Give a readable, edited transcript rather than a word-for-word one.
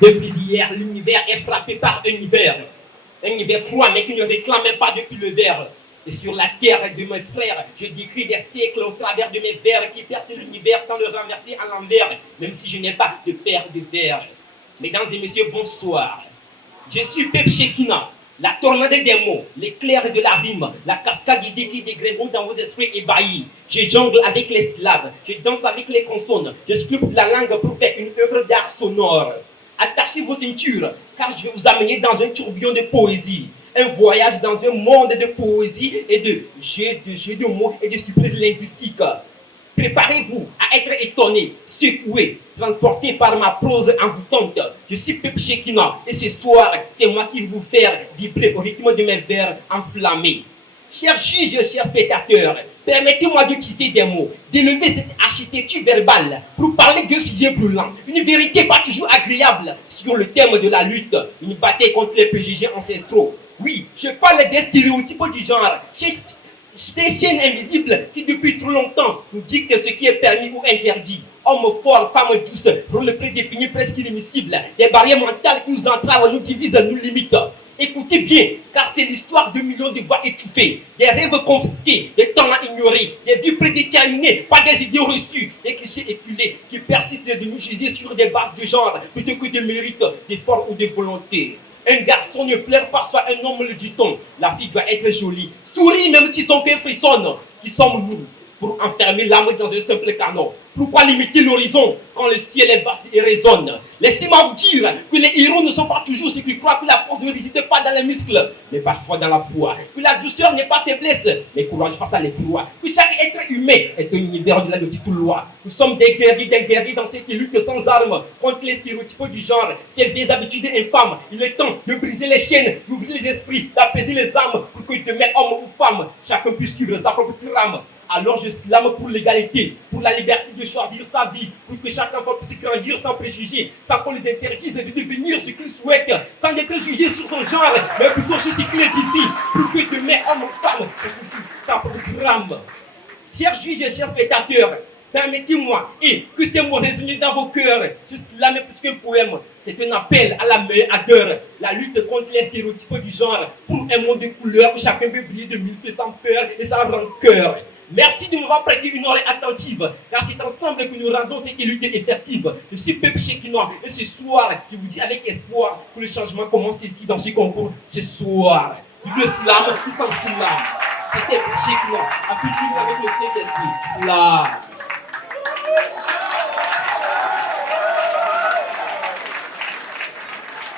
Depuis hier, l'univers est frappé par un hiver. Un hiver froid, mais qui ne réclame même pas depuis le verre. Et sur la terre de mes frères, je décris des siècles au travers de mes vers qui percent l'univers sans le renverser à l'envers, même si je n'ai pas de paire de verres. Mesdames et messieurs, bonsoir. Je suis Pep Shekina, la tornade des mots, l'éclair de la rime, la cascade d'idées qui dégringole dans vos esprits ébahis. Je jongle avec les syllabes, je danse avec les consonnes, je sculpte la langue pour faire une œuvre d'art sonore. Attachez vos ceintures, car je vais vous amener dans un tourbillon de poésie. Un voyage dans un monde de poésie et de jeux de mots et de surprises linguistiques. Préparez-vous à être étonné, secoué, transporté par ma prose envoûtante. Je suis Pep Shekina et ce soir, c'est moi qui vais vous faire vibrer au rythme de mes vers enflammés. Chers juges, chers spectateurs, permettez-moi de tisser des mots, d'élever cette architecture verbale pour parler de sujets brûlants, une vérité pas toujours agréable sur le thème de la lutte, une bataille contre les préjugés ancestraux. Oui, je parle des stéréotypes du genre, ces chaînes invisibles qui depuis trop longtemps nous dictent ce qui est permis ou interdit. Hommes forts, femmes douces, rôles prédéfinis presque inadmissibles, des barrières mentales qui nous entravent, nous divisent, nous limitent. Écoutez bien, car c'est l'histoire de millions de voix étouffées, des rêves confisqués, des talents ignorés, des vies prédéterminées par des idées reçues, des clichés éculés qui persistent de nous juger sur des bases de genre plutôt que de mérite, d'effort ou de volonté. Un garçon ne pleure pas soit un homme, le dit-on. La fille doit être jolie, sourit même si son cœur frissonne. Qui sommes-nous pour enfermer l'âme dans un simple canon? Pourquoi limiter l'horizon quand le ciel est vaste et résonne? Laissez-moi vous dire que les héros ne sont pas toujours ceux qui croient que la force ne réside pas dans les muscles, mais parfois dans la foi. Que la douceur n'est pas faiblesse, mais courage face à l'effroi. Que chaque être humain est un univers au-delà de toute loi. Nous sommes des guerriers dans cette lutte sans armes contre les stéréotypes du genre, ces vieilles habitudes infâmes. Il est temps de briser les chaînes, d'ouvrir les esprits, d'apaiser les âmes pour que demain, homme ou femme, chacun puisse suivre sa propre trame. Alors je slame pour l'égalité, pour la liberté de choisir sa vie, pour que chaque enfant puisse grandir sans préjugés, sans qu'on les interdise de devenir ce qu'il souhaite, sans être jugé sur son genre, mais plutôt sur ce qu'il édifie, pour que demain, homme ou femme, puisse suivre sa propre trame. Chers juges et chers spectateurs, permettez-moi et que ces mots résonnent dans vos cœurs. Je slame plus qu'un poème, c'est un appel à la meilleure ardeur. La lutte contre les stéréotypes du genre, pour un monde de couleurs où chacun peut briller de mille feux sans peur et sans rancœur. Merci de m'avoir prêté une oreille attentive, car c'est ensemble que nous rendons cette lutte effective. Je suis Pep Shekina et ce soir, je vous dis avec espoir que le changement commence ici dans ce concours ce soir. Vive le slam qui s'en slam. C'était Pep Shekina, affilié avec le Saint-Esprit. Slam.